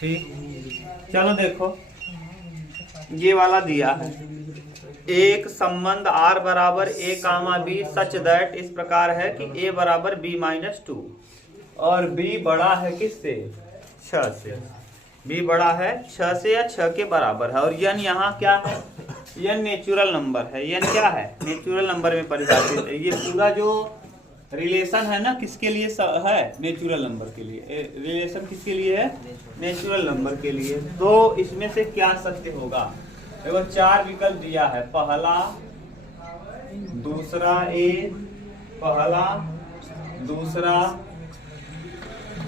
ठीक। चलो देखो ये वाला दिया है, एक संबंध R बराबर A comma B such that इस प्रकार है कि A बराबर B-2 और B बड़ा है किससे? 6 से। B बड़ा है 6 से या 6 के बराबर है। और n यहाँ क्या है? n नेचुरल नंबर है। n क्या है? नेचुरल नंबर में परिभाषित है। ये पूरा जो रिलेशन है ना किसके लिए है? नेचुरल नंबर के लिए। रिलेशन किसके लिए है? नेचुरल नंबर के लिए। तो इसमें से क्या सत्य होगा? देखो 4 विकल्प दिया है, पहला, दूसरा A, पहला, दूसरा,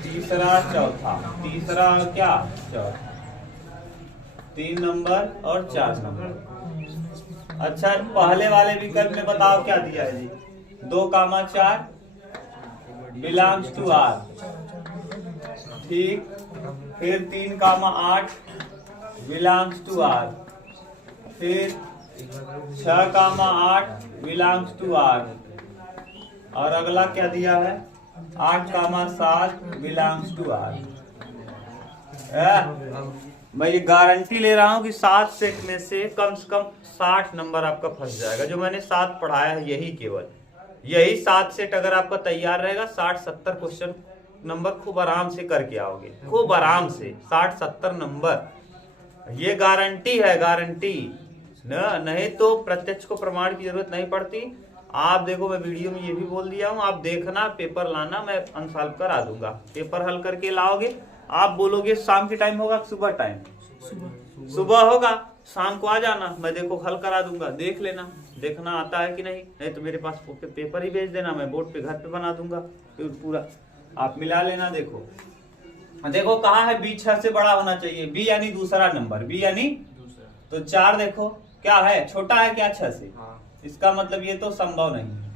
तीसरा, चौथा। तीसरा क्या? चौथा। 3 नंबर और 4 नंबर। अच्छा पहले वाले विकल्प में बताओ क्या दिया है जी? 2,4 बिलोंग्स टू R। ठीक। फिर 3,8 बिलोंग्स टू R। फिर 6,8 बिलोंग्स टू R। और अगला क्या दिया है? 8,7 बिलोंग्स टू R। मैं ये गारंटी ले रहा हूं कि 7 सेट में से कम 60 नंबर आपका फंस जाएगा। जो मैंने 7 पढ़ाया है यही केवल यही 7 सेट अगर आपका तैयार रहेगा 60-70 क्वेश्चन नंबर खूब आराम से करके आओगे। खूब आराम से 60-70 नंबर, ये गारंटी है, गारंटी न। नहीं तो प्रत्यक्ष को प्रमाण की जरूरत नहीं पड़ती। आप देखो मैं वीडियो में ये भी बोल दिया हूँ, आप देखना, पेपर लाना, मैं अनसॉल्व करा दूंगा। पेपर हल करके लाओगे, आप बोलोगे शाम के टाइम होगा सुबह टाइम? सुबह होगा, शाम को आ जाना, मैं देखो हल करा दूंगा, देख लेना, देखना आता है कि नहीं। नहीं तो मेरे पास पेपर ही भेज देना, मैं बोर्ड पे घर पे बना दूंगा पूरा, आप मिला लेना। देखो देखो कहा है B 6 से बड़ा होना चाहिए। B यानी दूसरा नंबर, B यानी तो 4 देखो क्या है? छोटा है क्या 6 से? इसका मतलब ये तो संभव नहीं है।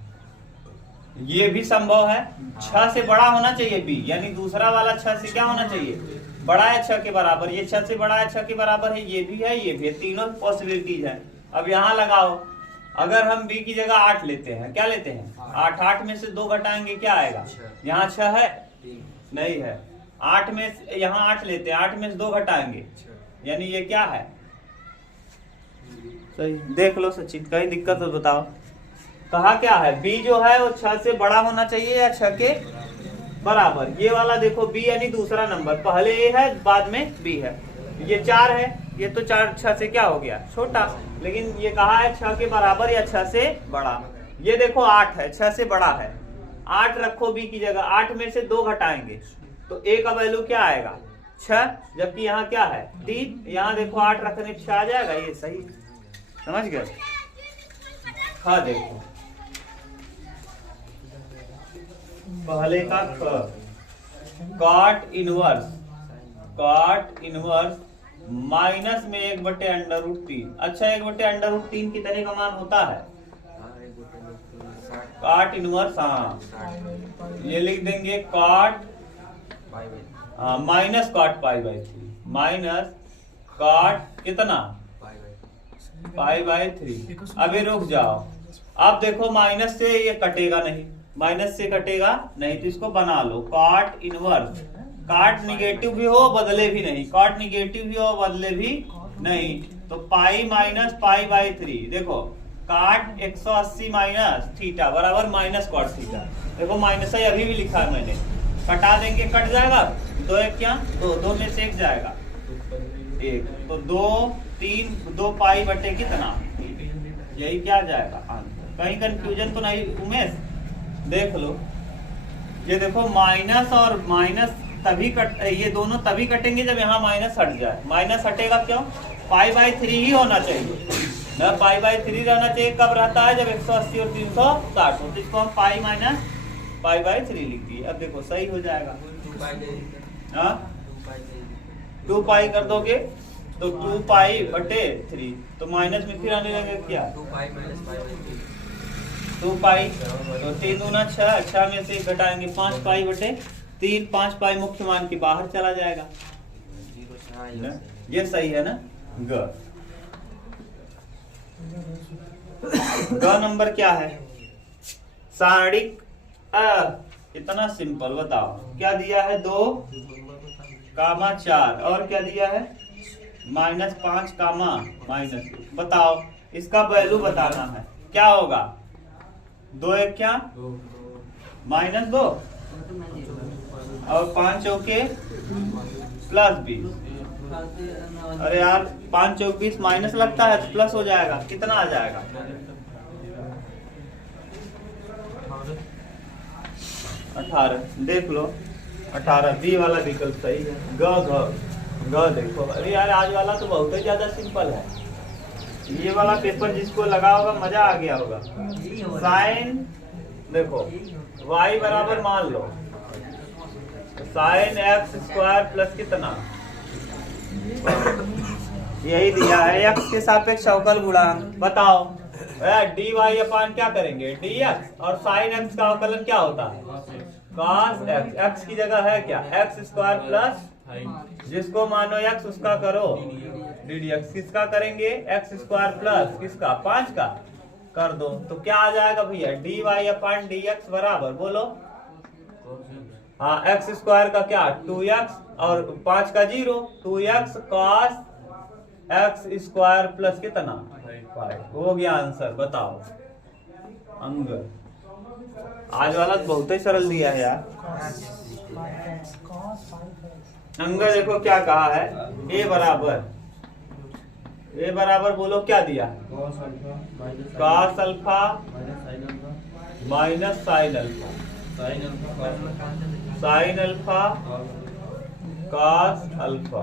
ये भी संभव है। 6 से बड़ा होना चाहिए B, यानी दूसरा वाला 6 से क्या होना चाहिए? बड़ा है 6 के बराबर। ये 6 से बड़ा है, 6 के बराबर है, ये भी है, ये भी है, तीनों पॉसिबिलिटीज है। अब यहाँ लगाओ, अगर हम B की जगह 8 लेते हैं, क्या लेते हैं? 8 में से 2 घटाएंगे क्या आएगा? यहाँ 6 है नहीं है, 8 में यहाँ 8 लेते हैं, 8 में से 2 घटाएंगे, यानी ये क्या है? सही देख लो सचिन, कहीं दिक्कत हो बताओ। कहा क्या है? B जो है वो 6 से बड़ा होना चाहिए या 6 के बराबर। ये वाला देखो B यानी दूसरा नंबर, पहले A है बाद में B है। ये 4 है, ये तो 6 से क्या हो गया? छोटा। लेकिन ये कहा है 6 के बराबर या 6 से बड़ा। ये देखो 8 है, 6 से बड़ा है, 8 रखो B की जगह, 8 में से 2 घटाएंगे तो A का वैल्यू क्या आएगा? 6, जबकि यहाँ क्या है? 3। यहाँ देखो 8 रखने पे 6 आ जाएगा, ये सही, समझ गए? हाँ देखो पहले का cot inverse, cot inverse minus में 1/√3। अच्छा 1/√3 कितने का मान होता है? कॉट इनवर्स, हाँ ये लिख देंगे cot minus cot π/3 minus cot कितना? π/3। अभी रुक जाओ, अब देखो माइनस से ये कटेगा नहीं, माइनस से कटेगा नहीं, तो इसको बना लो कॉट इनवर्स। कॉट निगेटिव भी हो बदले भी नहीं, कॉट निगेटिव भी हो बदले भी नहीं, तो पाई माइनस π/3। देखो कॉट 180 माइनस थीटा बराबर माइनस कॉट थीटा। देखो माइनस है, अभी भी लिखा है मैंने, कटा देंगे, कट जाएगा, 2 1 क्या? 2 में से 1 जाएगा 1, तो 2 3 2 पाई बटे कितना? यही क्या जाएगा आंसर। कहीं कंफ्यूजन तो नहीं उमेश? देख लो, ये देखो माइनस और माइनस तभी कट, ये दोनों तभी कटेंगे जब यहाँ माइनस हट जाए। माइनस हटेगा क्यों? π/3 ही होना चाहिए ना, π/3 रहना चाहिए। कब रहता है? जब 180 और 360 हो, तो इसको हम पाई माइनस π/3 लिख दिए। अब देखो सही हो जाएगा। 2 पाई कर दोगे तो 2π/3, तो माइनस में फिर आने लगेगा क्या? 2 पाई, तो 3 दूना 6, 6 में से घटाएंगे 5π/3, 5π मुख्य मान के बाहर चला जाएगा। ये सही है ना? ग नंबर क्या है? सारणिक कितना सिंपल बताओ, क्या दिया है? 2 कामा 4 और क्या दिया है -5 कामा -2। बताओ इसका वैल्यू बताना है, क्या होगा 2 1 क्या -2 और 5 चौके +20। अरे यार 5 चौक 20 माइनस लगता है तो प्लस हो जाएगा, कितना आ जाएगा 18। देख लो 18 बी वाला विकल्प सही है। ग देखो, अरे यार आज वाला तो बहुत ही ज्यादा सिंपल है। ये वाला पेपर जिसको लगा होगा मजा आ गया होगा। साइन देखो y बराबर मान लो साइन x² प्लस कितना, यही दिया है x के सापेक्ष अवकल गुणांक। बताओ dy अपान क्या करेंगे dx, और साइन x का अवकलन क्या होता है cos x। x की जगह है क्या x² प्लस, जिसको मानो x उसका करो ddx। किसका करेंगे x² प्लस किसका 5 का कर दो, तो क्या आ जाएगा भैया dy अपान dx बराबर, बोलो हाँ x² का क्या 2x और 5 का 0, 2x cos x² प्लस कितना 5। हो गया आंसर। बताओ अंग आज वाला तो बहुत ही सरल दिया है यार। अंग देखो क्या कहा है ए बराबर बोलो क्या दिया cos alpha minus sine alpha, sine alpha cos alpha,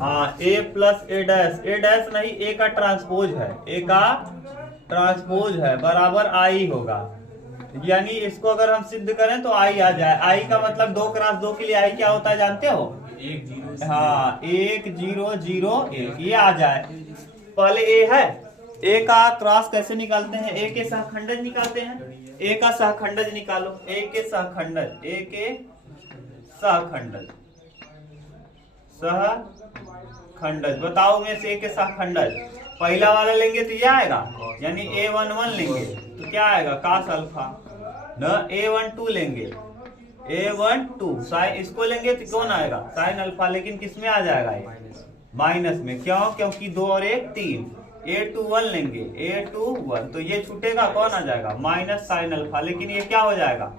हाँ a प्लस a डैश नहीं, a का ट्रांसपोज है, a का ट्रांसपोज है बराबर i होगा। यानी इसको अगर हम सिद्ध करें तो i आ जाए। i का मतलब 2 × 2 के लिए i क्या होता है जानते हो 1 0 0 1, ये आ जाए। पहले a है, a का क्रॉस कैसे निकालते हैं, a के सहखंडज निकालते हैं, a का सहखंडज निकालो, a के सहखंडज बताओ में से a के सहखंडज पहला वाला लेंगे तो ये आएगा, यानी a11 लेंगे तो क्या आएगा cos अल्फा न, a12 लेंगे a12 साइन, इसको लेंगे तो कौन आएगा साइन अल्फा, लेकिन किस में आ जाएगा ये माइनस में, क्यों क्योंकि 2 और 1 3। a21 लेंगे a21 तो ये छूटेगा, कौन आ जाएगा माइनस साइन अल्फा, लेकिन ये क्या हो जाएगा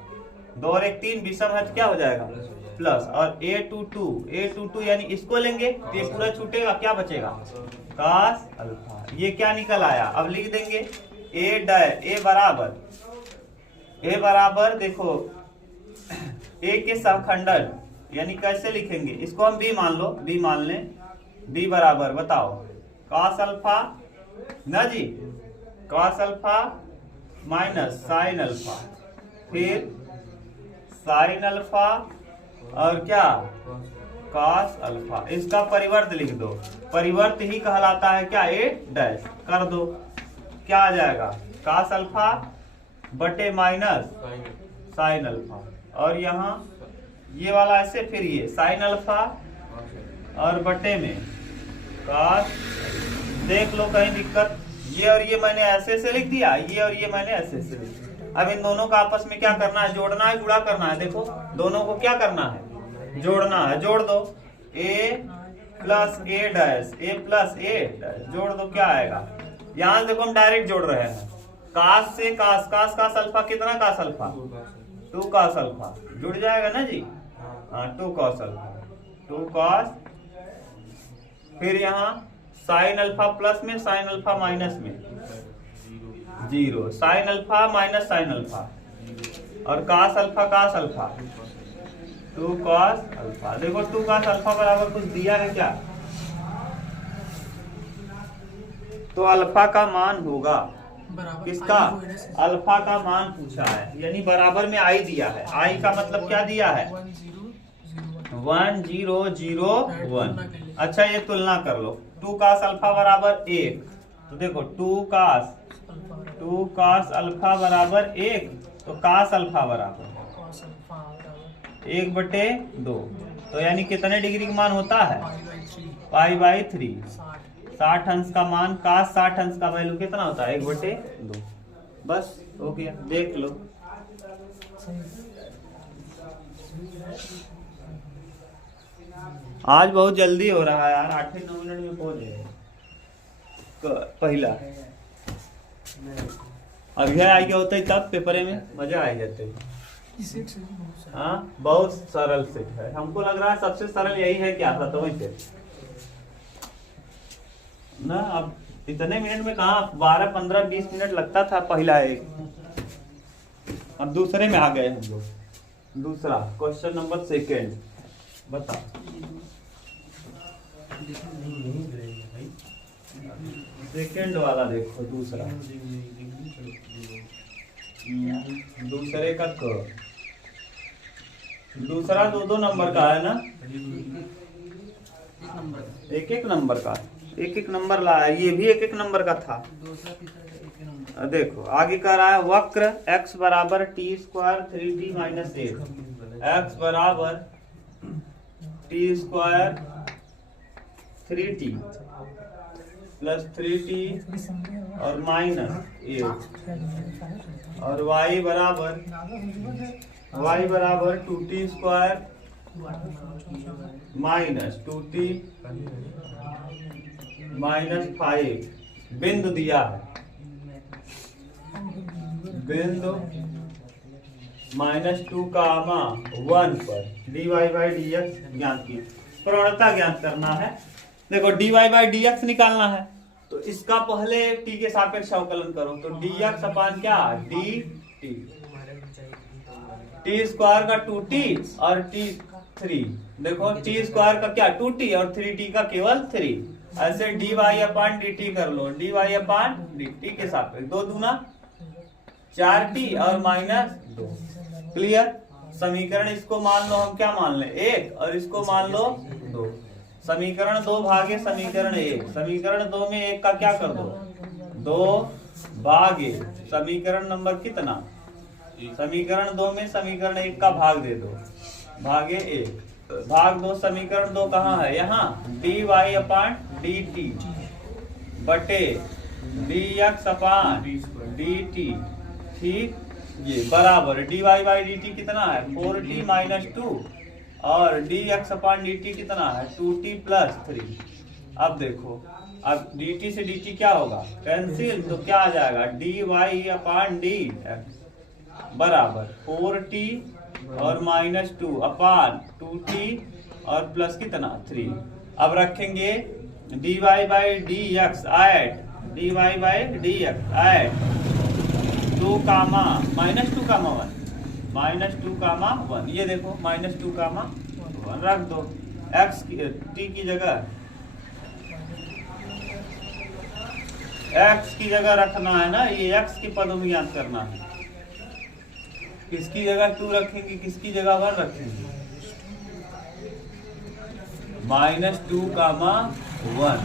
2 और 1 3 विषम है तो क्या हो जाएगा प्लस। और a22 यानी इसको लेंगे तो ये पूरा छूटेगा, क्या बचेगा cos अल्फा। ये क्या निकल आया, अब लिख देंगे a बराबर देखो a के सहखंडज, यानी कैसे लिखेंगे इसको हम b मान लो, b मान लें, b बराबर बताओ cos अल्फा ना जी, cos alpha minus sine alpha, फिर साइन अल्फा और क्या cos अल्फा। इसका परिवर्त लिख दो, परिवर्त ही कहलाता है क्या a डैश, कर दो क्या आ जाएगा cos अल्फा बटे माइनस साइन अल्फा, और यहाँ ये वाला ऐसे, फिर ये साइन अल्फा और बटे में cos। देख लो कहीं दिक्कत, ये और ये मैंने ऐसे लिख दिया, ये और ये मैंने ऐसे लिख दिया। अब इन दोनों का आपस में क्या करना है, जोड़ना है गुणा करना है। देखो दोनों को क्या करना है जोड़ना है, जोड़ दो a प्लस a डैश जोड़ दो, क्या आएगा यहाँ देखो हम डायरेक्ट जोड़ रहे हैं, cos से cos अल्फा कितना cos अल्फा 2 cos अल्फा जुड़ जाएगा ना जी, हाँ 2 cos अल्फा 2 cos, फिर यहाँ साइन अल्फा प्लस में साइन अल्फा माइनस में 0, sine alpha minus sine alpha, और cos अल्फा 2 cos अल्फा। देखो 2 cos अल्फा बराबर कुछ दिया है क्या, तो अल्फा का मान होगा किसका, अल्फा का मान पूछा है, यानी बराबर में आई दिया है। आई का मतलब क्या दिया है 1 0 0 1। अच्छा ये तुलना कर लो, 2 cos अल्फा बराबर 1, तो देखो 2 cos अल्फा बराबर 1, तो cos अल्फा बराबर 1/2, तो यानी कितने डिग्री का मान होता है π/3। 60 अंश का मान, cos 60 अंश का वैल्यू कितना होता है 1/2। बस हो गया, देख लो। आज बहुत जल्दी हो रहा है यार, 8-9 मिनट में पहुंच गए। पहला अभी आई क्या होता है तब पेपरे में मजा आ जाते है। हाँ बहुत सरल सेट है, हमको लग रहा है सबसे सरल यही है क्या था, तो वही ना। अब इतने मिनट में कहाँ 12, 15, 20 मिनट लगता था पहला एक, अब दूसरे में आ गए हम लोग। दूसरा क्वेश्चन नंबर 2 बता। सेकंड वाला देखो, दूसरा दूसरे का दूसरा 2-2 नंबर का है ना, एक नंबर का, एक नंबर लाया, ये भी एक नंबर का था। देखो आगे कह रहा है वक्र x बराबर t² 3t - 1, x बराबर t² 3t प्लस 3t और -1 और y बराबर 2t² -2t -5 बिंदु दिया है, बिंदु -2, 1 पर dy/dx ज्ञात की प्रवणता ज्ञात करना है। देखो dy/dx निकालना है तो इसका पहले t के सापेक्ष अवकलन करो, तो dx अपान क्या dt, t² का 2t और t3, देखो t² का क्या 2t और 3t का केवल 3, ऐसे dy/dt कर लो, dy/dt के सापेक्ष 2 दूना 4t और -2। क्लियर। समीकरण इसको मान लो हम क्या मान लें 1 और इसको मान लो 2। समीकरण 2 भागे समीकरण 1, समीकरण 2 में 1 का क्या कर दो 2 भागे समीकरण नंबर कितना, समीकरण 2 में समीकरण 1 का भाग दे दो, भागे 1 भाग 2। समीकरण 2 कहाँ है, यहाँ dy/dt बटे dx/dt, ठीक। ये बराबर dy/dt कितना है 4t - 2 और dx/dt कितना है 2t + 3। अब देखो, अब dt से dt क्या होगा कैंसिल, तो क्या आ जाएगा dy/dx बराबर 4t और -2 अपान 2t और प्लस कितना 3। अब रखेंगे dy/dx ऐड 2, -2, 1 ये देखो -2, 1 रख दो, x t की जगह x की जगह रखना है ना, ये x के पदों में ज्ञात करना है। किसकी जगह 2 रखेंगे, किसकी जगह 1 रखेंगे, -2, 1।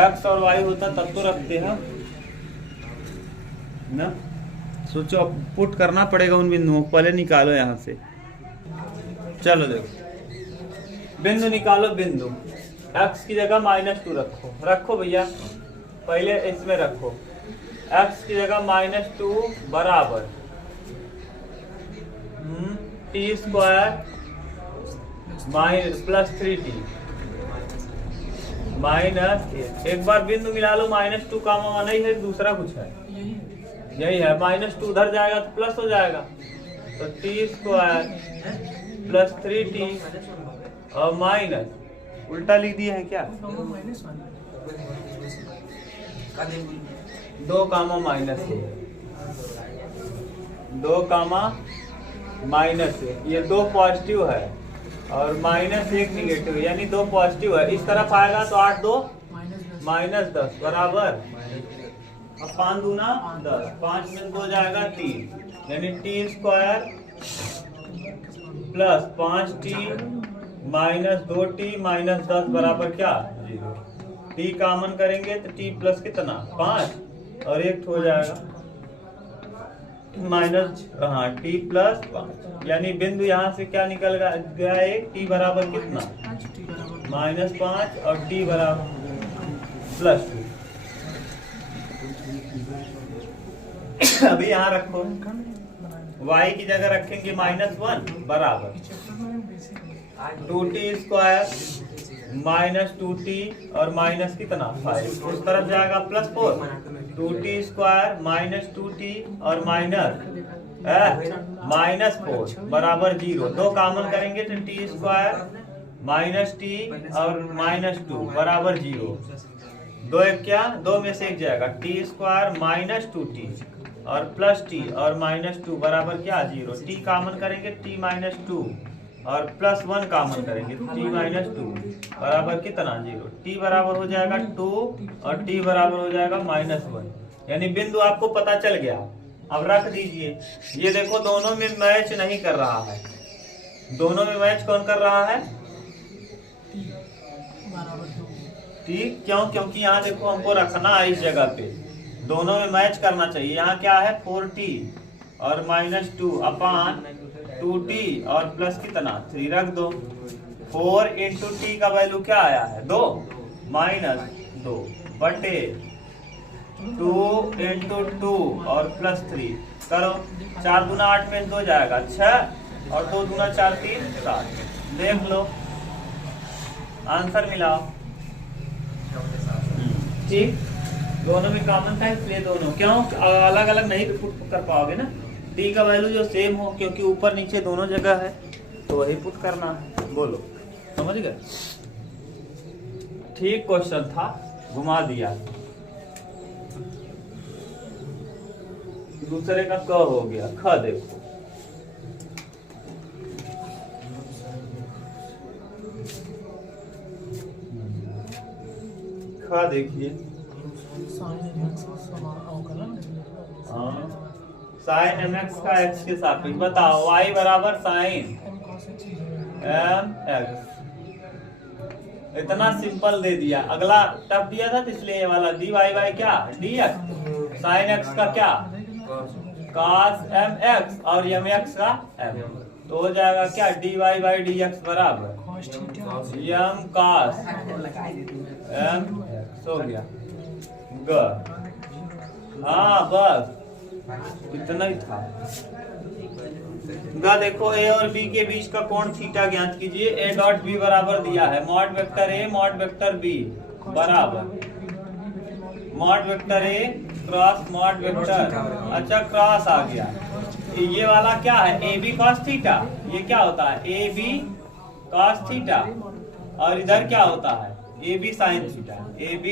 x और y होता तब तो रखते हैं ना। सोचो पुट करना पड़ेगा उन बिंदुओं को, पहले निकालो यहाँ से। चलो देखो बिंदु निकालो, बिंदु x की जगह -2 रखो भैया, पहले इसमें रखो x की जगह -2 बराबर t² प्लस 3t एक बार बिंदु मिला लो, -2, 1 नहीं है, दूसरा कुछ है, यही है। -2 उधर जाएगा तो प्लस हो जाएगा, तो t² प्लस 3t और माइनस उल्टा लिख दिए हैं क्या 2, -2, ये 2 पॉजिटिव है और -1 निगेटिव, यानी 2 पॉजिटिव है। इस तरफ आएगा तो 8, 2 -10 बराबर, अब 5 दूना 10, 5 में 2 जाएगा 3, यानी t² प्लस 5t -2t -10 बराबर क्या 0। t कॉमन करेंगे तो t प्लस कितना 5 और 1 हो जाएगा t प्लस 5, यानी बिंदु यहाँ से क्या निकल गया एक t बराबर कितना -5 और t बराबर +2। अभी यहाँ रखो y की जगह रखेंगे -1 बराबर 2t स्क्वायर माइनस 2t और माइनस कितना 5, उस तरफ जाएगा +4 2t स्क्वायर माइनस 2t और -4 बराबर 0। दो कॉमन करेंगे तो t स्क्वायर माइनस t और -2 बराबर 0। दो एक क्या, दो में से एक जाएगा t स्क्वायर माइनस 2t और प्लस t और -2 बराबर क्या 0। t कॉमन करेंगे t -2 और +1 कॉमन करेंगे t-2 बराबर कितना 0। t बराबर हो जाएगा 2 और t बराबर हो जाएगा -1। यानी बिंदु आपको पता चल गया। अब रख दीजिए। ये देखो दोनों में मैच नहीं कर रहा है। दोनों में मैच कौन कर रहा है t। क्यों? क्योंकि यहाँ देखो हमको रखना है इस जगह पे, दोनों में मैच करना चाहिए। यहाँ क्या है 4t और -2 अपान 2t और प्लस कितना 3 रख दो। 4 इंटू टी का वैल्यू क्या आया है 2 -2 बटे 2 इंटू 2 और +3 करो। 4 दूना 8 में 2 जाएगा 6 और 2 दूना 4 3 7। देख लो आंसर मिलाओ। ठीक, दोनों में कॉमन था इसलिए दोनों, क्यों अलग अलग नहीं पुट कर पाओगे ना। टी का वैल्यू जो सेम हो, क्योंकि ऊपर नीचे दोनों जगह है तो वही पुट करना है। बोलो समझ गए? ठीक क्वेश्चन था, घुमा दिया। दूसरे का क हो गया, ख देखो। ख देखिए, साइन mx का x के सापेक्ष बताओ। y बराबर साइन mx, इतना सिंपल दे दिया। अगला टफ दिया था तो इसलिए ये वाला dy बाई क्या dx, साइन x का क्या cos mx और mx का m, तो हो जाएगा क्या dy बाई dx बराबर m cos mx हो गया ग। हाँ बस इतना ही था। देखो a और b के बीच का कोण थीटा ज्ञात कीजिए। a डॉट b बराबर दिया है mod vector a mod vector b बराबर mod vector a cross mod vector, अच्छा क्रॉस आ गया। ये वाला क्या है a b cos थीटा, ये क्या होता है a b cos थीटा और इधर क्या होता है a b sin theta, a b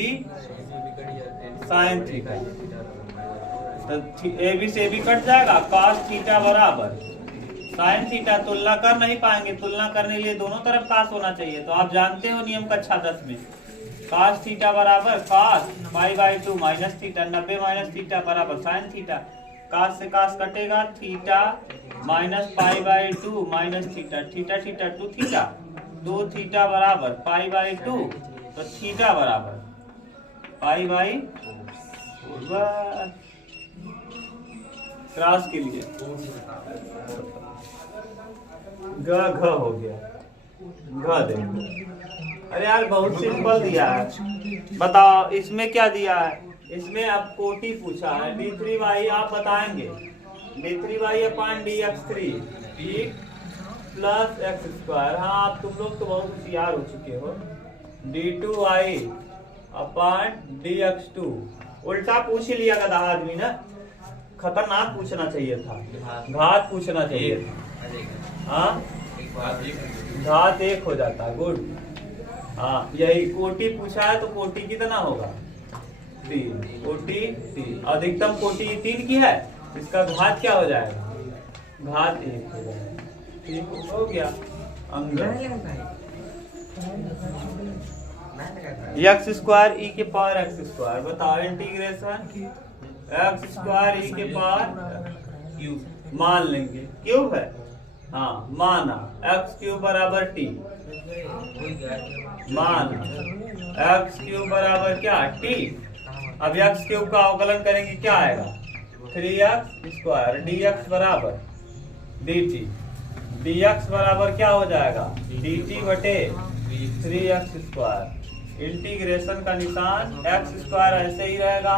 sin theta. तो ए बी से भी कट जाएगा, cos थीटा बराबर sin थीटा। तुलना कर नहीं पाएंगे, तुलना करने के लिए दोनों तरफ cos होना चाहिए। तो आप जानते हो नियम कक्षा 10 में cos थीटा बराबर cos π/2 minus theta 90 minus theta बराबर sin थीटा। cos से cos कटेगा, theta minus π/2 minus theta, theta theta 2 theta 2 theta बराबर π/2, तो थीटा बराबर π/4 क्रॉस के लिए घ हो गया। घ देखो, अरे यार बहुत सिंपल दिया है। बताओ इसमें क्या दिया है, इसमें अब कोटि पूछा है d3y, आप बताएंगे d3y अपान dx3 प्लस एक्स स्क्वायर। हाँ आप तुम लोग तो बहुत होशियार हो चुके हो। d2y अपान dx2 उल्टा पूछ ही लिया गधा आदमी ना, खतरनाक पूछना चाहिए था, घात पूछना चाहिए था। हाँ घात 1 हो जाता है, गुड। हाँ यही कोटि पूछा है तो कोटि कितना होगा 3, कोटि 3, अधिकतम कोटि 3 की है, इसका घात क्या हो जाएगा घात 1 हो जाएगा। ठीक हो गया। अंग एक्स स्क्वायर ई के पावर एक्स स्क्वायर, बताओ इंटीग्रेशन एक्स स्क्वायर ई के पावर क्यूब, मान लेंगे क्यूब है। हाँ माना एक्स क्यूब बराबर टी, मान एक्स क्यूब बराबर क्या टी। अब एक्स क्यूब का अवकलन करेंगे क्या आएगा 3x स्क्वायर dx बराबर dt, dx बराबर क्या हो जाएगा dt बटे 3x स्क्वायर। इंटीग्रेशन का निशान एक्स स्क्वायर ऐसे ही रहेगा,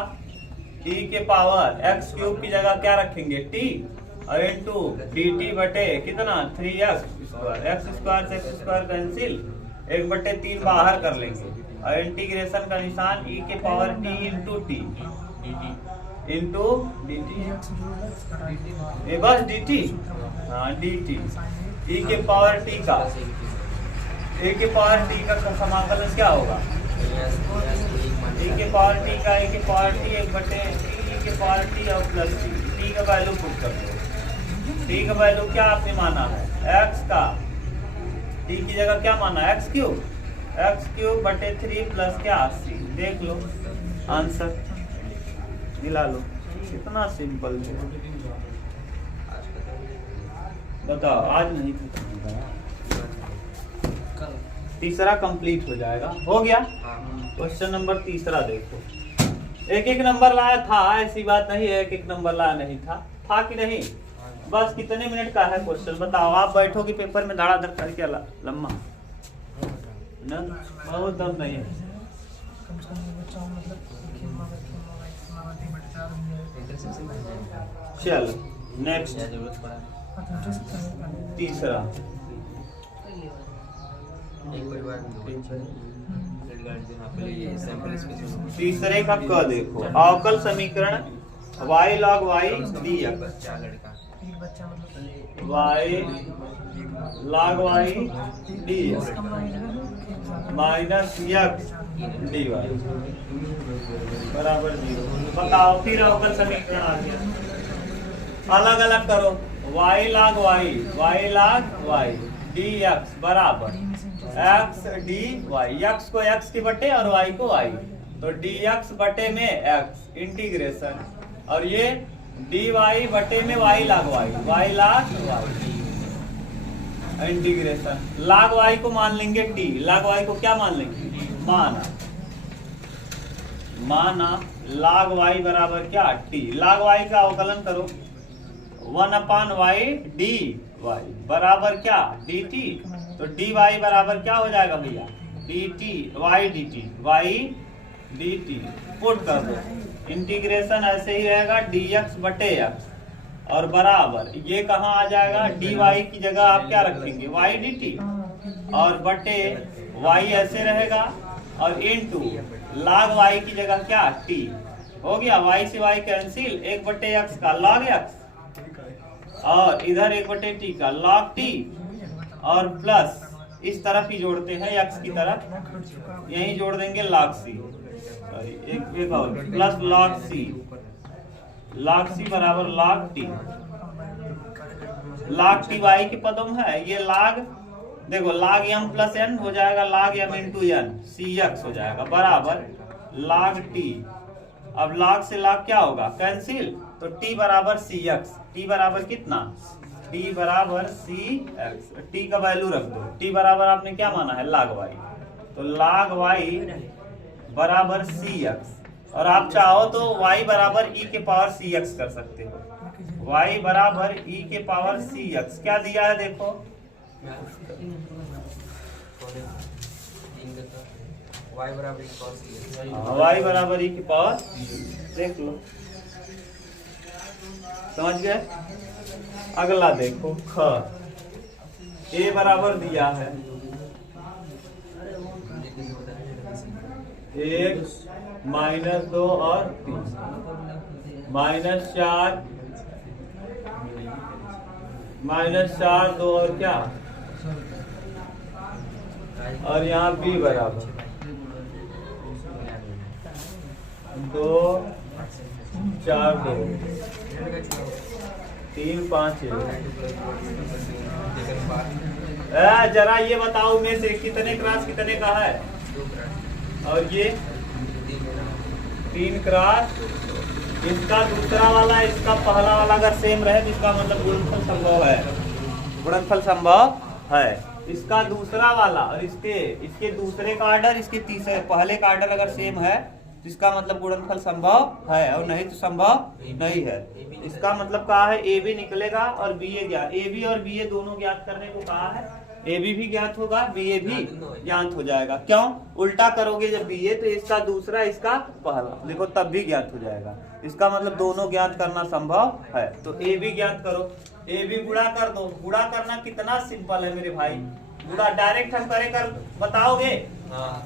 e के पावर एक्स क्यूब की जगह क्या रखेंगे t और इंटू डी टी बटे कितना 3x², x² से x² कैंसिल, 1/3 बाहर कर लेंगे और इंटीग्रेशन का निशान e के power t into T into D T, ये बस डी टी, हाँ डी टी e के पावर t का, e के पावर t का समाकलन क्या होगा, e के पावर t का e के पावर t 1/e के पावर t और प्लस t का वैल्यू पुट कर दो। t का वैल्यू क्या आपने माना है, x का, t की जगह क्या माना है x³ बटे 3 प्लस क्या 80, देख लो आंसर मिला लो, कितना सिंपल है। बताओ आज नहीं, तीसरा कंप्लीट हो जाएगा, हो गया। क्वेश्चन नंबर तीसरा देखो, एक एक नंबर लाया था, ऐसी बात नहीं है एक एक नंबर लाया नहीं था कि नहीं, बस कितने मिनट का है क्वेश्चन बताओ। आप बैठोगे पेपर में धड़ाधड़ करके लम्मा ना, बहुत दम नहीं है। चलो नेक्स्ट तीसरा, तीसरे का क देखो, अवकल समीकरण y log y dx, y log y dx minus x dy बराबर 0। बताओ फिर अवकल समीकरण आ गया, अलग अलग करो, y log y dx बराबर x dy, x को x की बटे और y को y, तो dx बटे में x इंटीग्रेशन, और ये dy बटे में y log y integration, log y को मान लेंगे t, log y को क्या मान लेंगे, माना log y बराबर क्या t, log y का अवकलन करो 1/y dy बराबर क्या dt, तो dy बराबर क्या हो जाएगा भैया dt y dt पुट कर दो, इंटीग्रेशन ऐसे ही रहेगा dx बटे x और बराबर ये कहाँ आ जाएगा, dy की जगह आप क्या रखेंगे y dt और बटे y ऐसे रहेगा और इनटू log y की जगह क्या t, हो गया y से y कैंसिल, 1/x का log x और इधर 1/t का log t और प्लस इस तरफ ही जोड़ते हैं x की तरफ, यही जोड़ देंगे log c, एक और प्लस log c बराबर log t y के पदों में है, ये log देखो log m प्लस n हो जाएगा, log m into n cx हो जाएगा बराबर log t, अब log से log क्या होगा कैंसिल, तो t बराबर cx, t बराबर कितना, t बराबर cx, t का वैल्यू रख दो, t बराबर आपने क्या माना है log y, तो log y बराबर cx, और आप चाहो तो y बराबर e के पावर cx कर सकते हो, y बराबर e के पावर cx क्या दिया है देखो, y बराबर e के पावर, देख लो समझ गए। अगला देखो ख, a बराबर दिया है 1 -2 और 3 -4 2 और क्या, और यहाँ b बराबर 2 4 2 3 5 जरा ये बताओ में से कितने क्रॉस कितने का है, और ये 3 क्रॉस, इसका दूसरा वाला इसका पहला वाला अगर सेम रहे तो इसका मतलब गुणनफल संभव है, गुणनफल संभव है। इसका दूसरा वाला और इसके दूसरे का ऑर्डर, इसके तीसरे पहले का ऑर्डर अगर सेम है तो इसका मतलब गुणनफल संभव है, और नहीं तो संभव नहीं है। इसका मतलब कहा है ए बी निकलेगा और बी ए ज्ञात, ए बी और बी ए दोनों ज्ञात करने को कहा है। ए बी भी ज्ञात होगा, बी ए भी ज्ञात हो जाएगा। क्यों? उल्टा करोगे जब बी ए तो इसका दूसरा इसका पहला, देखो तब भी ज्ञात हो जाएगा। इसका मतलब दोनों ज्ञात करना संभव है। तो ए बी ज्ञात करो, ए बी गुणा कर दो। गुणा करना कितना सिंपल है मेरे भाई, गुणा डायरेक्ट हम करे कर बताओगे।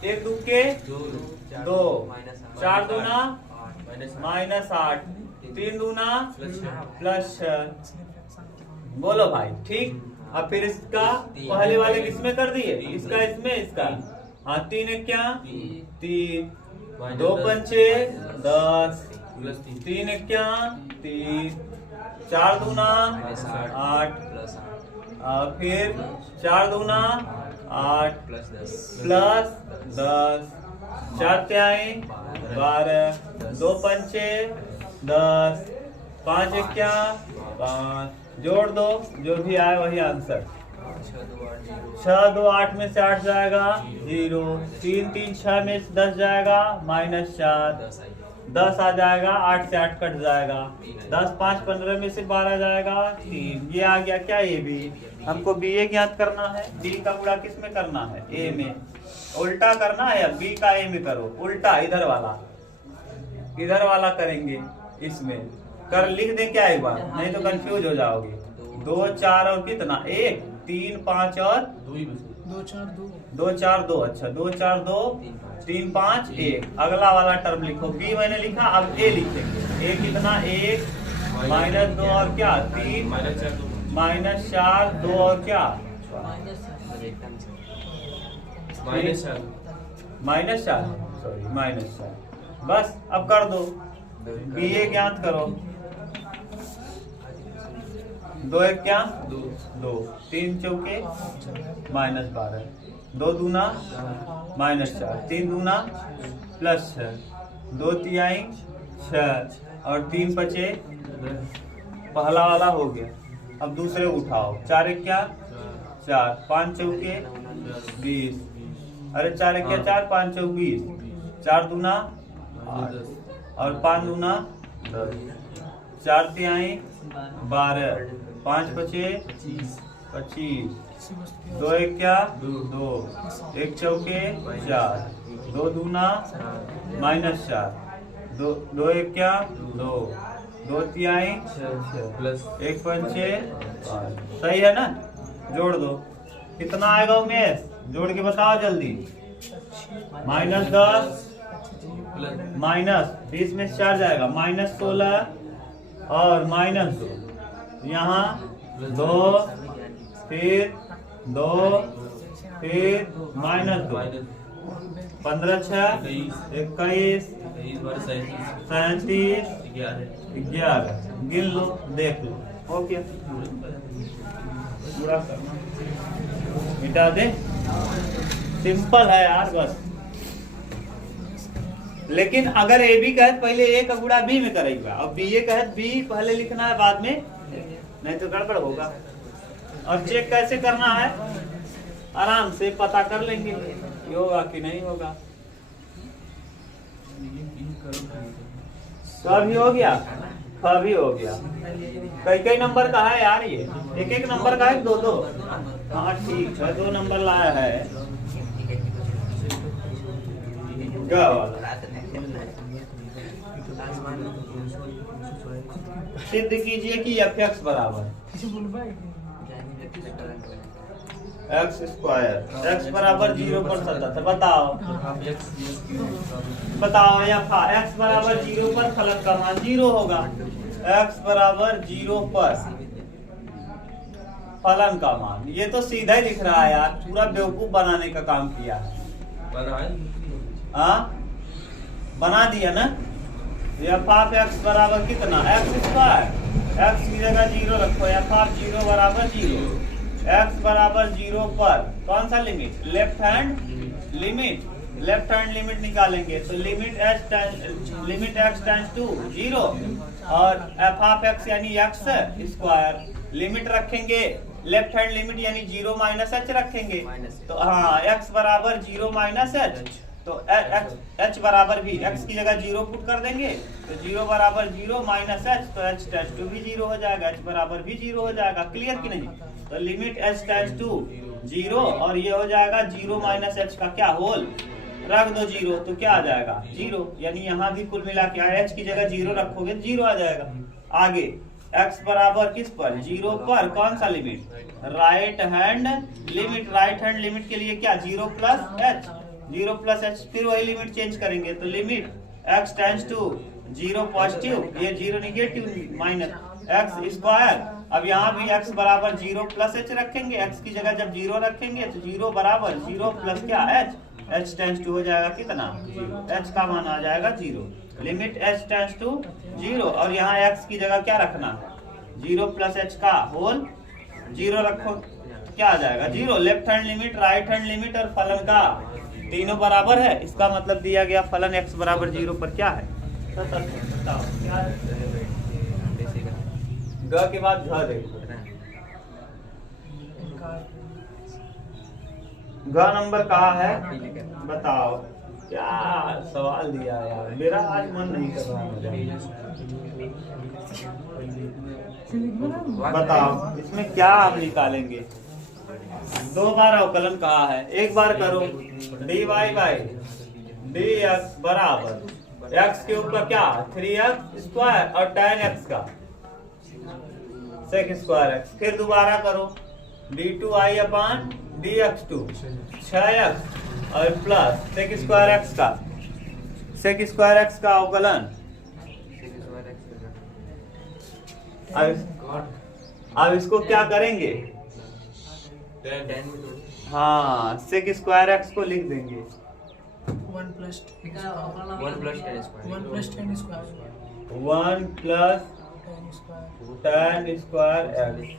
एक दो के दो, चार दूना -8, 3 दूना +6। बोलो भाई ठीक। अब फिर इसका पहले वाले किसमें कर दिए, इसका इसमें, इसका हाँ 3 एक क्या 3, 2 पंचे 10, 3 एक क्या 3, 4 दूना 8, फिर 4 दूना 8 +10, 4 तिहाई 12, 2 पंचे 10, 5 एक क्या 5, जोड़ दो जो भी आए वही आंसर। 6 2 8 में से 8 जाएगा 0, 3 3 6 में से 10 जाएगा -4, 10 आ जाएगा, 8 से 8 कट जाएगा, 10 5 15 में से 12 जाएगा 3। ये आ गया क्या ए बी। हमको बी ए ज्ञात करना है, बी का गुणा किस में करना है, ए में। उल्टा करना है, अब बी का ए में करो, उल्टा इधर वाला करेंगे इसमें कर लिख दे क्या एक बार, नहीं तो कंफ्यूज हो जाओगे। 2 4 और कितना 1, 3 5 और 2 4 2, अच्छा 2 4 2, 3 5 1। अगला वाला टर्म लिखो, बी मैंने लिखा, अब ए लिखेंगे। ए कितना 1 -2 और क्या 3 -4 2 और क्या -4, सॉरी -4। बस अब कर दो, बी ए ज्ञात करो। 2 एक क्या 2, 3 चौके -12, 2 दूना -4, 3 दूना +6, 2 तिहाई 6 और 3 बचे, पहला वाला हो गया। अब दूसरे उठाओ, 4 एक क्या 4, 5 चौके 20, अरे 4 एक क्या 4, 5 चौक 20, 4 दूना 8 और 5 दूना 10, 4 तिहाई 12, 5 बचे 25, 2 एक क्या 2, 1 चौके 4, 2 दूना -4, 2 एक क्या 2, 2 तिहाई 6, 1 पंचे 5। सही है ना? जोड़ दो, कितना आएगा उमेश, जोड़ के बताओ जल्दी। -10 -20 में 4 जाएगा, -16 और -2, यहाँ 2 फिर 2 फिर -2, 15 6 21 37 11, गिन लो देख लो। ओके पूरा करना, मिटा दे, सिंपल है यार बस। लेकिन अगर ए बी कहत पहले ए का गुणा बी में करेगा और बी ए कहत बी पहले लिखना है बाद में, नहीं तो गड़बड़ होगा। और चेक कैसे करना है, आराम से पता कर लेंगे होगा कि नहीं होगा। तो अभी हो गया, अभी हो गया। कई नंबर का है यार, ये एक नंबर का है, 2 हाँ ठीक है, 2 नंबर लाया है। सिद्ध कीजिए कि f(x) बराबर x², x बराबर 0 पर सतत। बताओ या x बराबर 0 पर फलन का मान 0 होगा। x बराबर 0 पर फलन का मान, ये तो सीधा ही लिख रहा है यार, पूरा बेवकूफ बनाने का काम किया है। बना दिया ना। f(x) बराबर कितना x², x की जगह 0 रखो, f(0) बराबर 0, x बराबर 0 पर कौन सा लिमिट, लेफ्ट हैंड लिमिट निकालेंगे। तो लिमिट x टेंड्स टू 0 और f(x) यानी x², लिमिट रखेंगे लेफ्ट हैंड लिमिट यानी 0 -h रखेंगे। तो हाँ x बराबर 0 -h, तो h बराबर भी x की जगह 0 पुट कर देंगे, तो 0 बराबर 0 -h, तो h टेंड्स टू भी 0 हो जाएगा, h बराबर भी 0 हो जाएगा। क्लियर कि नहीं? तो limit h tends to zero, और ये हो जाएगा जीरो माइनस एच का क्या होल, रख दो जीरो तो क्या आ जाएगा जीरो, यानी यहाँ भी कुल मिला के एच की जगह जीरो रखोगे जीरो आ जाएगा। आगे एक्स बराबर किस पर, जीरो पर, कौन सा limit, right hand limit, right hand limit के लिए क्या, zero plus H, zero plus H, फिर वही लिमिट चेंज करेंगे तो limit X tends to zero positive, ये zero negative minus X square. अब यहाँ भी x बराबर जीरो प्लस एच रखेंगे, x की जगह जब जीरो रखेंगे तो जीरो बराबर जीरो प्लस क्या एच, h टेंड्स टू हो जाएगा कितना जीरो, h का मान आ जाएगा zero, limit h tends to zero, और यहाँ x की जगह क्या रखना है, जीरो प्लस एच का होल, जीरो रखो क्या आ जाएगा zero. Left hand limit, right hand limit और फलन का तीनों बराबर है, इसका मतलब दिया गया फलन x बराबर जीरो पर क्या है, बताओ क्या है? ग के बाद घ देखो, घ नंबर कहाँ है बताओ, क्या सवाल दिया यार, मेरा आज मन नहीं कर रहा है। बताओ इसमें क्या हम निकालेंगे, दो बार अवकलन कहा है, एक बार करो D Y by D X बराबर एक्स के ऊपर क्या 3x स्क्वायर और tan x का सेक स्क्वायर एक्स, फिर दोबारा करो d2i अपान dx2 6x और प्लस सेक स्क्वायर एक्स का, सेक स्क्वायर एक्स का अवकलन, अब इसको क्या करेंगे, हाँ सेक स्क्वायर एक्स को लिख देंगे 1 plus 10 square 1 plus tan square x,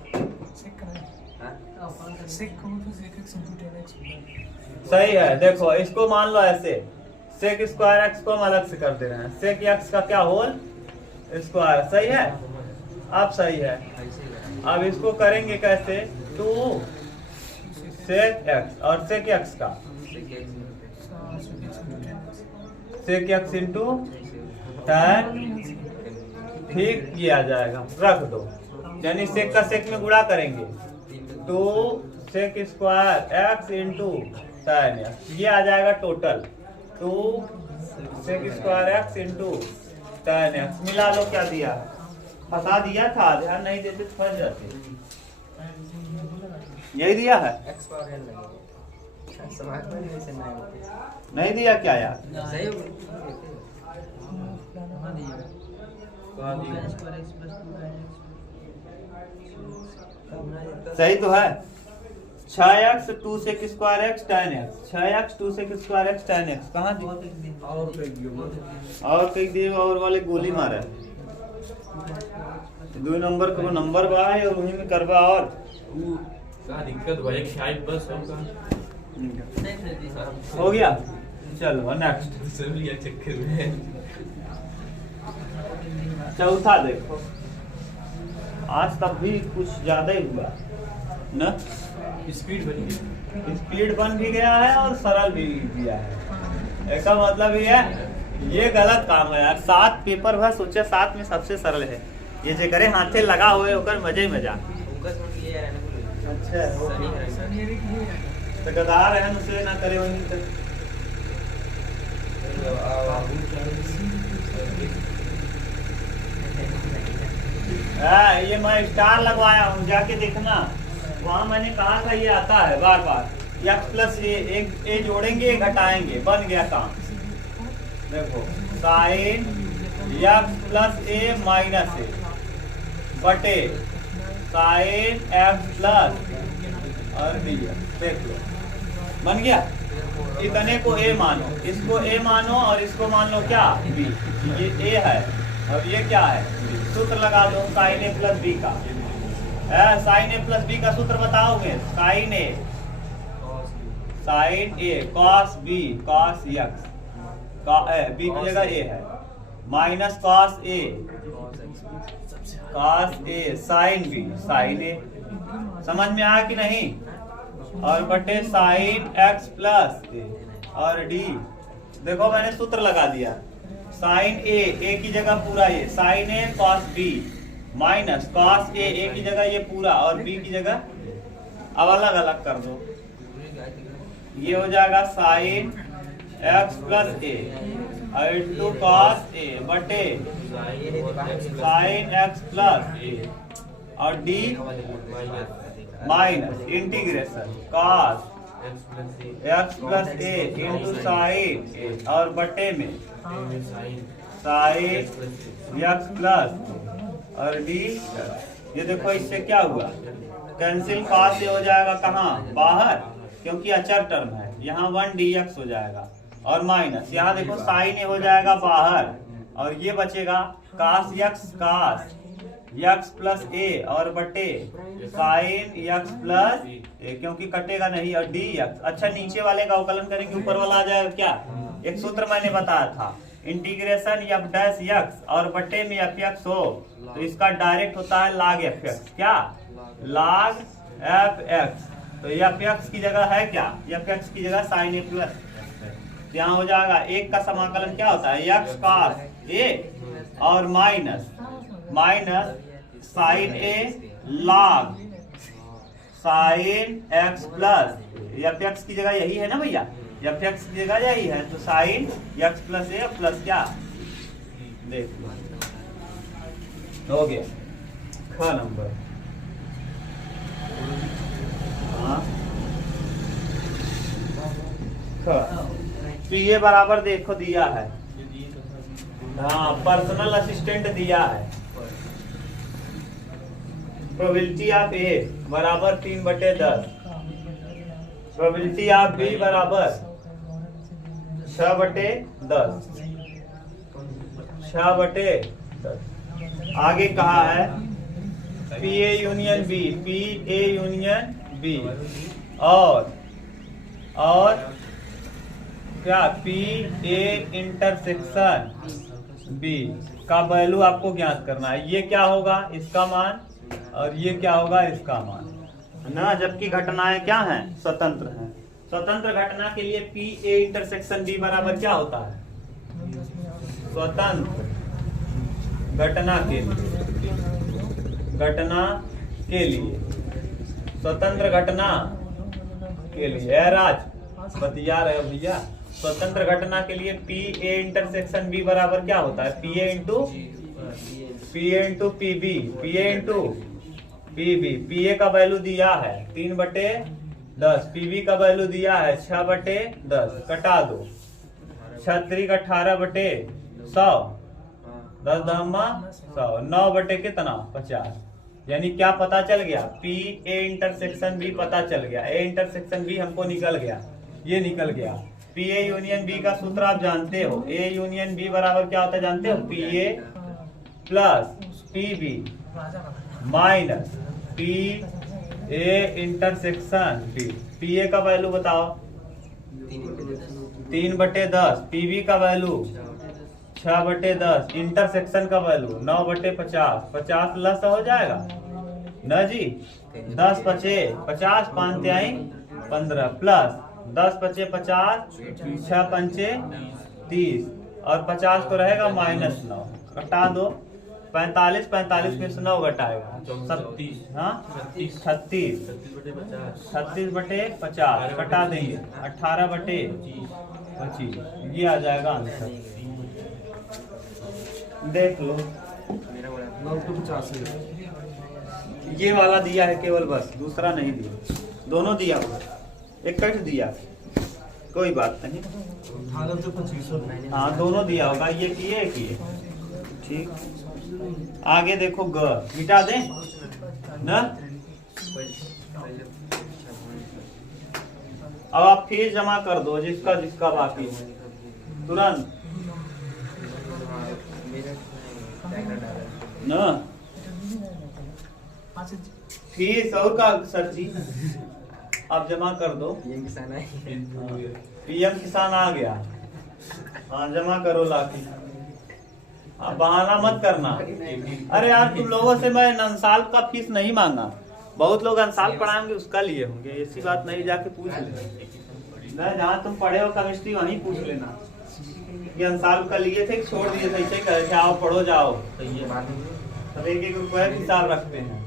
सही है। देखो इसको मान लो ऐसे, सेक स्क्वायर एक्स को हम अलग से कर दे रहे हैं, सेक एक्स का क्या होल स्क्वायर, सही है, अब सही है। अब इसको करेंगे कैसे, 2 सेक एक्स और सेक एक्स का सेक एक्स इंटू tan, ठीक ये आ जाएगा, रख दो, यानी सेक का सेक में गुणा करेंगे 2 sec square X into tan X, ये आ जाएगा total 2 sec square X into tan X, मिला लो क्या दिया, फंसा दिया था, ध्यान नहीं देते तो फंस जाते, यही दिया है, नहीं दिया क्या यार, सही तो है। 6x 2 sec square X tan x, 6x 2 sec square X tan x, कहाँ दी और कहीं दिए और वाले गोली मारा है, 2 नंबर को नंबर बा है और उन्हीं में करवा, और क्या दिक्कत भाई शायद बस हो गया, चलो नेक्स्ट चक्कर में। चौथा देखो, आज तक भी कुछ ज्यादा ही हुआ ना, स्पीड बन गई, स्पीड बन भी गया है और सरल भी दिया है, इसका मतलब ये है ये गलत काम है यार, 7 पेपर है, सोचे 7 में सबसे सरल है, ये जे करे हाथे लगा हुए होकर मजे ही मजा। अच्छा तो गदार है उसे ना करे वही तो। ये मैं स्टार लगवाया हूँ, जाके देखना, वहाँ मैंने कहा था ये आता है बार बार, x प्लस ए जोड़ेंगे एक घटाएंगे, बन गया काम। देखो साइन x प्लस ए माइनस ए बटे साइन x प्लस और बी, देख लो बन गया। इतने को a मानो, इसको a मानो और इसको मान लो क्या b, ये a है और ये क्या है, सूत्र लगा दो साइन ए प्लस बी का, साइन ए प्लस बी का सूत्र बताओगे, sine A cos B cos X, B की जगह ए है, minus cos A sine B sine A, समझ में आया कि नहीं, और बटे साइन एक्स प्लस ए और डी, देखो मैंने सूत्र लगा दिया, साइन ए की जगह पूरा ये sign A cos B minus cos ए की जगह ये पूरा और बी की जगह अब अलग अलग कर दो, ये हो जाएगा साइन एक्स प्लस ए और इंटू कॉस ए बटे साइन एक्स प्लस ए और D minus integration cos X plus A into sine A और बटे में साइन एक्स प्लस और डी। ये देखो इससे क्या हुआ, कैंसिल कॉस से हो जाएगा कहाँ बाहर, क्योंकि अचर टर्म है, यहाँ 1 dx हो जाएगा और माइनस यहाँ देखो साइन ए हो जाएगा बाहर और ये बचेगा cos x प्लस ए और बटे साइन x प्लस ए, क्योंकि कटेगा नहीं और dx। अच्छा नीचे वाले का अवकलन करेंगे ऊपर वाला आ जाएगा क्या, एक सूत्र मैंने बताया था इंटीग्रेशन f डैश x और बटे में fx हो तो इसका डायरेक्ट होता है log fx, क्या log fx। तो fx की जगह है क्या, fx की जगह साइन ए प्लस, यहाँ हो जाएगा एक का समाकलन क्या होता है x cos a और minus sine A log sine x plus, fx की जगह यही है ना भैया, fx की जगह यही है तो साइन x प्लस ए प्लस क्या, देख लो हो गया ख नंबर। हाँ पीए बराबर देखो दिया है, हाँ पर्सनल असिस्टेंट दिया है, प्रोबेबिलिटी ऑफ ए बराबर 3/10, प्रोबेबिलिटी ऑफ बी बराबर 6/10, 6/10। आगे कहा है पी ए यूनियन बी और क्या पी ए इंटरसेक्शन बी का वैल्यू आपको ज्ञात करना है। ये क्या होगा इसका मान और ये क्या होगा इसका मान ना, जबकि घटनाएं क्या हैं स्वतंत्र हैं। स्वतंत्र घटना के लिए पी ए इंटरसेक्शन बी बराबर क्या होता है, स्वतंत्र घटना के लिए स्वतंत्र घटना के लिए राज बतिया रहे हो भैया, स्वतंत्र घटना के लिए पी ए इंटरसेक्शन बी बराबर क्या होता है, P A into P B, P A into P B. P A का वैल्यू दिया है 3/10, पी बी का वैल्यू दिया है 6/10, कटा दो 6 18/100, 10 दहमा 100, 9 कितना 50। यानी क्या पता चल गया, पी ए इंटरसेक्शन बी पता चल गया, ए इंटरसेक्शन बी हमको निकल गया, ये निकल गया। पी ए यूनियन बी का सूत्र आप जानते हो, ए यूनियन बी बराबर क्या होता है जानते हो, P A plus P B minus P A intersection B. P A का वैल्यू बताओ 3/10, पी बी का वैल्यू 6/10, इंटरसेक्शन का वैल्यू 9/50, 50 लस हो जाएगा न जी, 10 5 50, 5 तिहाई 15 प्लस 10 5 50, 6 5 30 और 50 को रहेगा -9, घटा दो 45, 45 में से 9 घटाएगा 36, 36/50 घटा देंगे 18/25, ये आ जाएगा आंसर। देख लो ये वाला दिया है केवल, बस दूसरा नहीं दिया, दोनों दिया हुआ, एक कट दिया, कोई बात नहीं, हाँ दोनों दिया होगा, ये किए ठीक। आगे देखो ग मिटा दें ना, अब आप फीस जमा कर दो जिसका बाकी है तुरंत ना, फीस और का सर जी आप जमा कर दो। पीएम किसान आ गया, हाँ जमा करो लाके, आप बहाना मत करना। अरे यार तुम लोगों से मैं अंसाल का फीस नहीं मांगा, बहुत लोग अंसाल पढ़ाएंगे उसका लिए होंगे, ऐसी बात नहीं, जाके पूछ लेना, जहाँ तुम पढ़े हो केमिस्ट्री वहीं पूछ लेना कि अंसाल का लिए थे छोड़ दिए थे, ऐसे कहे थे आओ पढ़ो जाओ, सब 1-1 रुपये का हिसाब रखते हैं।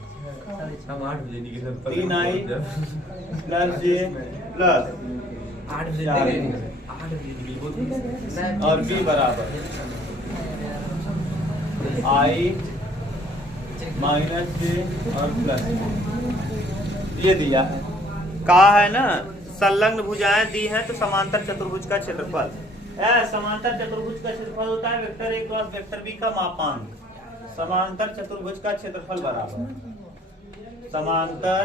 3i + j प्लस 8 चार और बी बराबर आई माइनस जे और प्लस ये दिया है। कहा है ना संलग्न भुजाएं दी हैं तो समांतर चतुर्भुज का क्षेत्रफल। समांतर चतुर्भुज का क्षेत्रफल होता है vector A cross vector B का मापांक। समांतर चतुर्भुज का क्षेत्रफल बराबर समांतर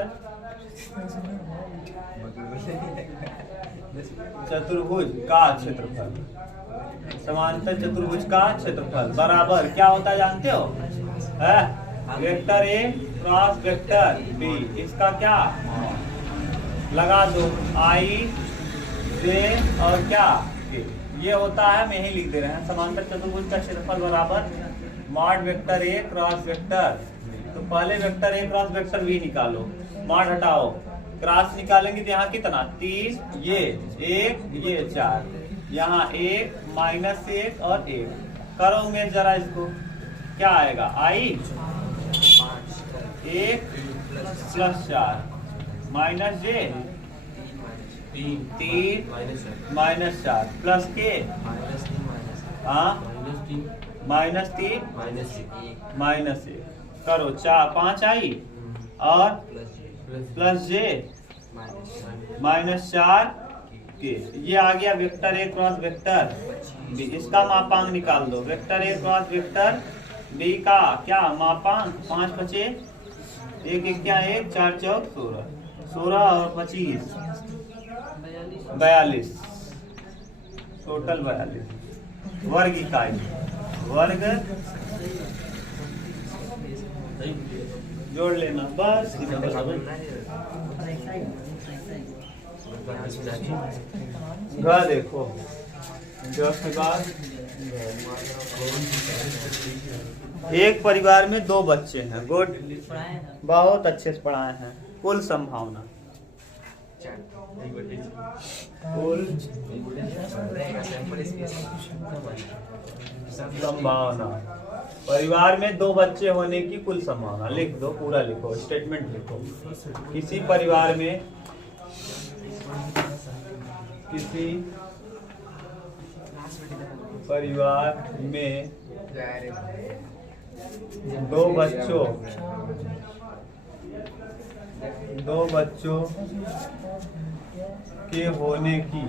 चतुर्भुज का क्षेत्रफल। समांतर चतुर्भुज का क्षेत्रफल बराबर क्या होता है जानते हो? Vector A cross vector B, इसका क्या लगा दो आई जे और क्या के। ये होता है, मैं यही लिख दे रहे हैं, समांतर चतुर्भुज का क्षेत्रफल बराबर mod vector A cross vector. तो पहले vector A cross vector B निकालो, मॉड हटाओ, क्रॉस निकालेंगे तो यहाँ कितना 3, ये 1 ये 4, यहाँ 1 माइनस 1 और 1 करोगे जरा इसको, क्या आएगा आई 1 प्लस 4 माइनस जे 3 माइनस 4 प्लस के माइनस 3 माइनस 1 करो 5 आई और प्लस जे माइनस 4 के। ये आ गया vector A cross vector B, इसका मापांक निकाल दो। Vector A cross vector B का क्या मापांक 5 बचे 1 1 क्या 1 4 4 16 16 और 25 42 टोटल 42 वर्ग इकाई वर्ग जोड़ लेना बस। घर देखो के बाद एक परिवार में 2 बच्चे हैं, गुड, बहुत अच्छे से पढ़ाए हैं। कुल संभावना कुल संभावना परिवार में 2 बच्चे होने की कुल संभावना लिख दो, पूरा लिखो, स्टेटमेंट लिखो। किसी परिवार में 2 बच्चों के होने की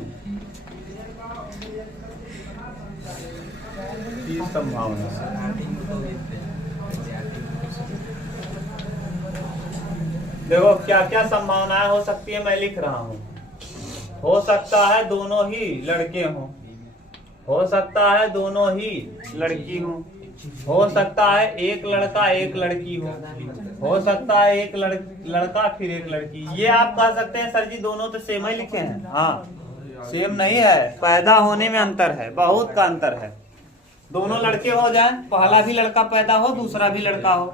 संभावना। देखो क्या क्या संभावनाएं हो सकती है, मैं लिख रहा हूँ। हो सकता है दोनों ही लड़के हों, हो सकता है दोनों ही लड़की हों, हो सकता है एक लड़का एक लड़की हो सकता है एक लड़का फिर एक लड़की। ये आप कह सकते हैं सर जी दोनों तो सेम ही लिखे हैं। हाँ, सेम नहीं है, पैदा होने में अंतर है, बहुत का अंतर है। दोनों लड़के हो जाएं, पहला भी लड़का पैदा हो दूसरा भी लड़का हो,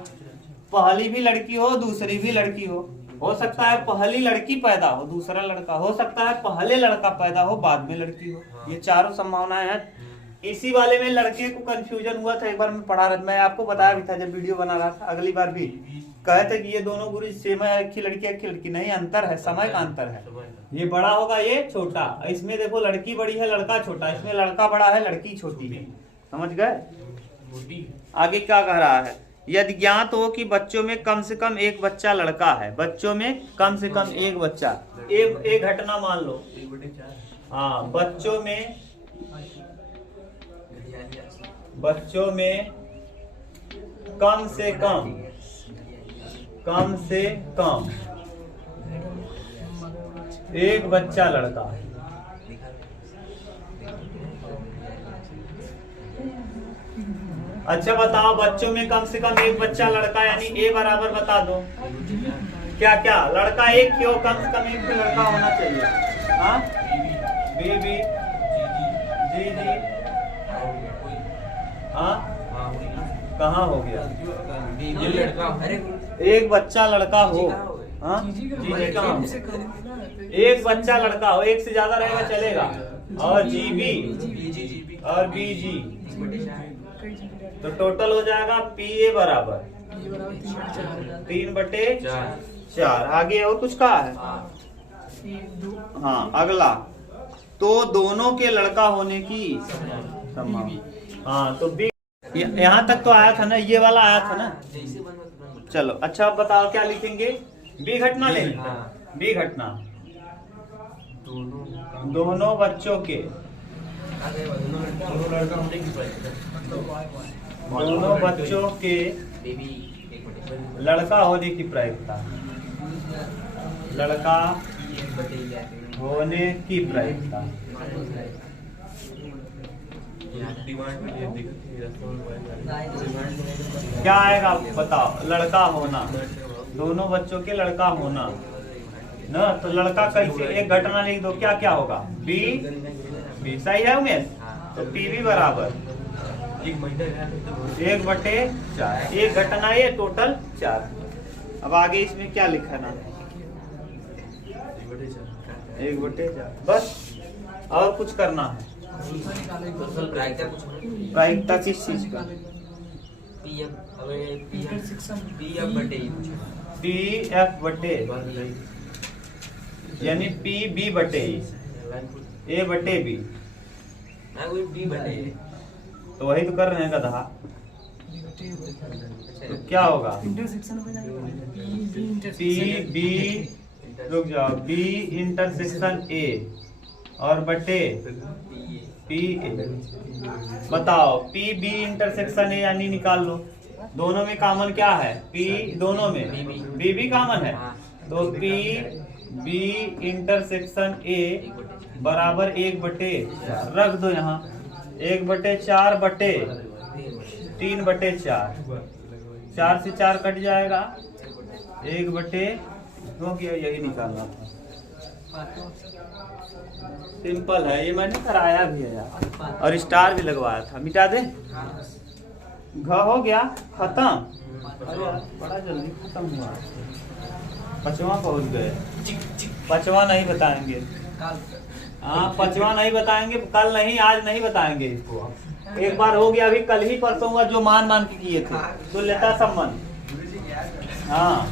पहली भी लड़की हो दूसरी भी लड़की हो सकता है पहली लड़की पैदा हो दूसरा लड़का, हो सकता है पहले लड़का पैदा हो बाद में लड़की हो। ये चारों संभावनाएं हैं। इसी वाले में लड़के को कंफ्यूजन हुआ था, एक बार मैं पढ़ा रहा, मैं आपको बताया भी था जब वीडियो बना रहा था, अगली बार भी कहे थे कि ये दोनों गुरु सेम है, एक ही लड़की नहीं, अंतर है, समय का अंतर है। ये बड़ा होगा ये छोटा, इसमें देखो लड़की बड़ी है लड़का छोटा, इसमें लड़का बड़ा है लड़की छोटी है। समझ गए? आगे क्या कह रहा है, यदि ज्ञात हो कि बच्चों में कम से कम एक बच्चा लड़का है, बच्चों में कम से कम एक बच्चा, एक घटना मान लो, हाँ बच्चों में कम से कम एक बच्चा लड़का है। अच्छा बताओ, बच्चों में कम से कम एक बच्चा लड़का, यानी ए बराबर बता दो क्या क्या, लड़का एक क्यों, कम से कम एक लड़का होना चाहिए। हाँ बी बी जी जी, हाँ कहाँ हो गया, एक बच्चा लड़का हो, हाँ जी जी कहाँ, एक बच्चा लड़का हो, एक से ज्यादा रहेगा चलेगा, और जी बी और बी जी, तो टोटल हो जाएगा पी ए बराबर 3/4। आगे और कुछ कहा है, एक दो हाँ अगला, तो दोनों के लड़का होने की संभावना। हाँ तो बी, यहाँ तक तो आया था ना, ये वाला आया था ना। चलो अच्छा अब बताओ क्या लिखेंगे, बी घटना ले, बी घटना दोनों बच्चों के, दोनों बच्चों के लड़का होने की प्रायिकता, लड़का होने की प्रायिकता। क्या आएगा बताओ, लड़का होना, दोनों बच्चों के लड़का होना ना, तो लड़का कैसे, एक घटना लिख दो, क्या क्या होगा, बी, बी सही है उमेश, तो पी भी बराबर 1/4, एक घटना ये टोटल 4। अब आगे इसमें क्या लिखा ना, 1/4 बस, और कुछ करना है। प्रायिकता किस चीज का, पी एफ बटे, यानी पी बी बटे ए बटे बी, तो वही तो कर रहे हैं गधा। तो क्या होगा, इंटरसेक्शन हो जाएगा, पी बी, रुक जाओ, बी इंटरसेक्शन ए और बटे पी ए। बताओ पी बी इंटरसेक्शन ए यानी निकाल लो, दोनों में कॉमन क्या है, पी, दोनों में बी भी कॉमन है, तो पी बी इंटरसेक्शन ए बराबर 1/4 रख दो यहाँ, 1/4 बटे 3/4, 4 से 4 कट जाएगा, 1/2 की, यही निकालना था। सिंपल है ये, मैंने कराया भी है यार, और स्टार भी लगवाया था। मिटा दे, घ हो गया खत्म। अरे यार बड़ा जल्दी खत्म हुआ, 5वां पहुंच गए, 5वां नहीं बताएंगे, हाँ 5वां नहीं बताएंगे, कल नहीं, आज नहीं बताएंगे इसको। एक बार हो गया, अभी कल ही परसों हुआ, जो मान मान के किए थे, तो लेता संबंध। हाँ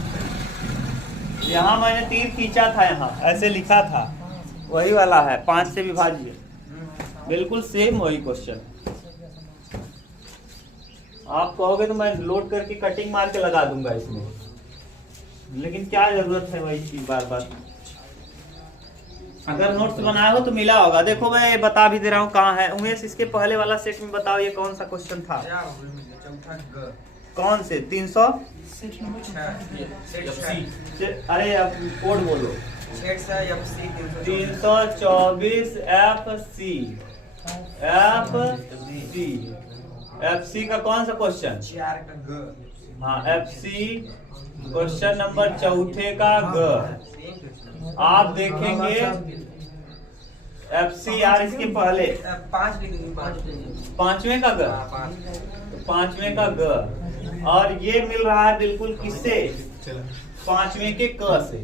यहाँ मैंने तीर खींचा था, यहाँ ऐसे लिखा था, वही वाला है, 5 से विभाज्य, बिल्कुल सेम वही क्वेश्चन। आप कहोगे तो मैं लोड करके कटिंग मार के लगा दूंगा इसमें, लेकिन क्या जरूरत है वही चीज बार बार। अगर नोट्स बनाया हो तो मिला होगा, देखो मैं बता भी दे रहा हूँ कहाँ है उमेश, इसके पहले वाला सेट में बताओ ये कौन सा क्वेश्चन था, कौन से 300, अरे अब कोड बोलो, 324 FC का कौन सा क्वेश्चन, हाँ FC क्वेश्चन नंबर 4 का ग। आप देखेंगे FC यार, इसके पहले 5वें का ग, 5वें का ग, और ये मिल रहा है बिल्कुल किससे, 5वें के क से।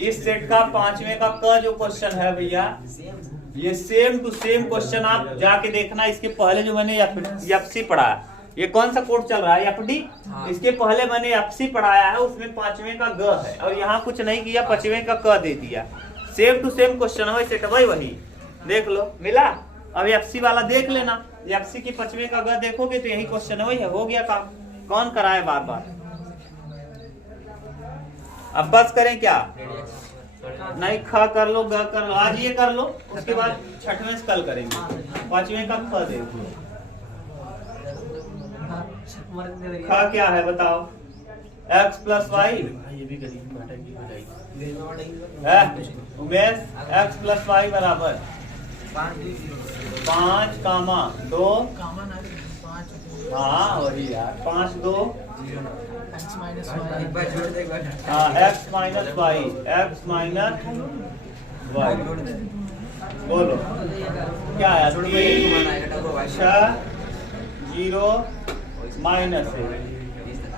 इस सेट का 5वें का क जो क्वेश्चन है भैया, ये सेम टू सेम क्वेश्चन आप जाके देखना। इसके पहले जो मैंने FC पढ़ाया, ये कौन सा कोड चल रहा है, FD, इसके पहले मैंने FC पढ़ाया है, उसमें 5वें का ग है, और यहाँ कुछ नहीं किया, 5वें का क दे दिया। सेम टू सेम क्वेश्चन है, सेट वही देख लो, मिला। अब FC वाला देख लेना, FC की 5वें का ग देखोगे तो यही क्वेश्चन वही है, हो गया काम, कौन कराए बार बार। अब बस करें क्या, नहीं ख कर लो, ग कर लो, आज ये कर लो, उसके बाद 6वें से कल करेंगे। 5वें का ख देख लो, ख क्या है बताओ, x + y, Umesh x + y बराबर 5, 2, हाँ वही यार, 5, 2, हाँ x - y, बोलो क्या है, 6, 0 माइनस है,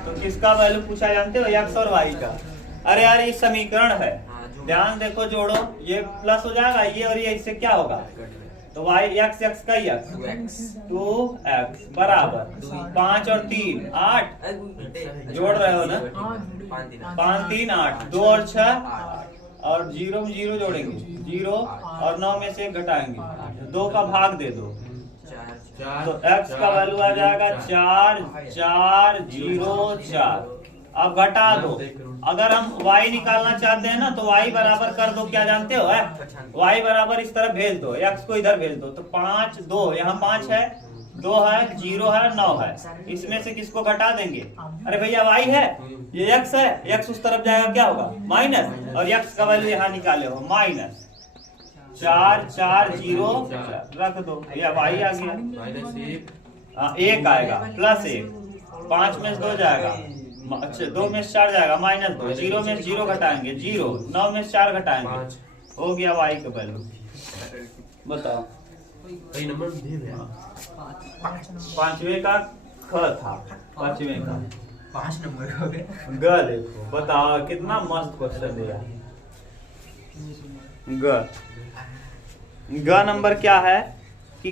तो किसका वैल्यू पूछा जानते हो, x और y का। अरे यार ये समीकरण है, ध्यान देखो, जोड़ो, ये प्लस हो जाएगा, ये और ये, इससे क्या होगा, तो y x का x 2x बराबर 5 और 3 8, जोड़ रहे हो ना, 5 3 8, 2 और 6 और और 0 में 0 जोड़ेंगे 0 और 9 में से 1 घटाएंगे 2 का भाग दे दो तो x का वैल्यू आ जाएगा 4 4 0 4। अब घटा दो, अगर हम y निकालना चाहते हैं ना तो y बराबर कर दो, क्या जानते हो है y बराबर इस तरफ भेज दो, x को इधर भेज दो तो 5 2 यहाँ 5 है 2 है 0 है 9 है, इसमें से किसको घटा देंगे? अरे भैया y है ये x है, x उस तरफ जाएगा क्या होगा माइनस, और x का वैल्यू यहाँ निकाले हो माइनस 4 4 0 रख दो, भैया y आ गया -1 1 आएगा प्लस 1 5 में से 2 जाएगा, अच्छा 2 में से 4 जाएगा माइनस 2, 0 में से 0 घटाएंगे 0, 9 में से 4 घटाएंगे 5 हो गया y का वैल्यू। बताओ कई नंबर दे दे 5वें का ख था, 5वें का 5 नंबर हो गए। ग देखो, बताओ कितना मस्त क्वेश्चन दिया। ग नंबर क्या है कि